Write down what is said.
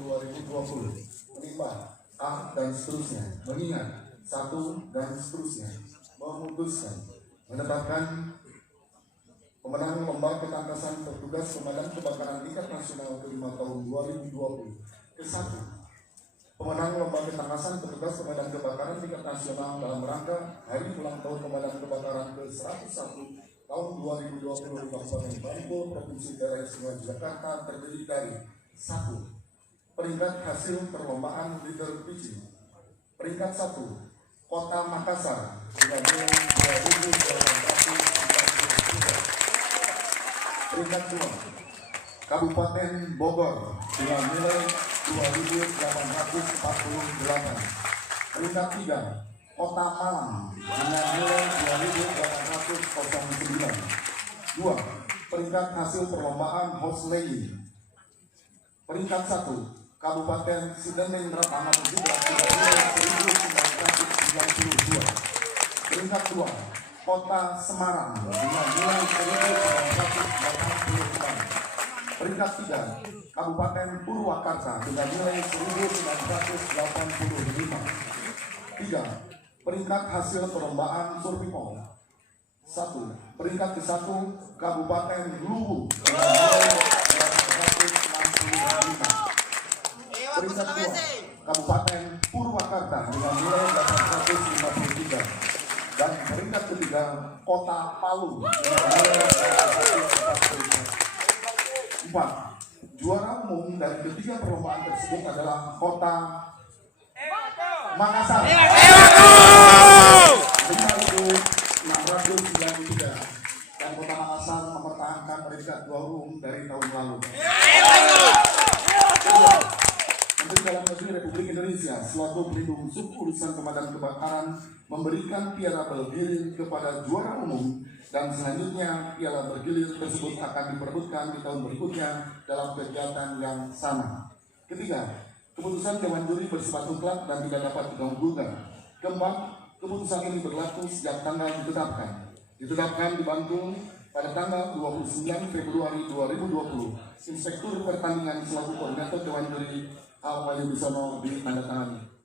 2020 menimba A dan seterusnya, mengingat 1 dan seterusnya, memutuskan menetapkan pemenang lomba ketangkasan petugas pemadam kebakaran tingkat nasional ke-5 tahun 2020 ke-1. Pemenang lomba ketangkasan petugas pemadam kebakaran tingkat nasional dalam rangka Hari Ulang Tahun Pemadam Kebakaran ke-101 tahun 2020 di Kabupaten Bantul, Provinsi Daerah Istimewa Jakarta terdiri dari 1. Peringkat hasil perlombaan leader pitching. Peringkat 1. Kota Makassar dengan nilai 2.843. Peringkat 2. Kabupaten Bogor dengan nilai 2.848. Peringkat 3. Kota Malang dengan nilai 2.809. 2. Peringkat hasil perlombaan host lady. Peringkat 1. Kabupaten Sideneng Ratama 17 dengan nilai 1.992. Peringkat 2. Kota Semarang dengan nilai 1.984. Peringkat 3. Kabupaten Purwakarta dengan nilai 1.985. 3. Peringkat hasil perlombaan survival. 1. Peringkat ke-1 Kabupaten Luwu dengan nilai 865. Peringkat 2 Kabupaten Purwakarta dengan nilai 853. Dan peringkat ketiga Kota Palu dengan nilai 844. 4. Juara umum dari ketiga perlombaan tersebut adalah Kota Makassar 5.693 dan Kota Makassar mempertahankan peringkat 2 umum dari tahun lalu. Menteri Dalam Negeri Republik Indonesia selaku pelindung sub-urusan pemadam kebakaran memberikan piala bergilir kepada juara umum dan selanjutnya piala bergilir tersebut akan diperebutkan di tahun berikutnya dalam kegiatan yang sama. Ketiga, keputusan Dewan Juri bersifat mutlak dan tidak dapat diganggu-gugat. Keempat, keputusan ini berlaku sejak tanggal ditetapkan. Ditetapkan di Bantul pada tanggal 29 Februari 2020. Inspektur Pertandingan selaku koordinator Dewan Juri Al Wayu Bisono ditandatangani.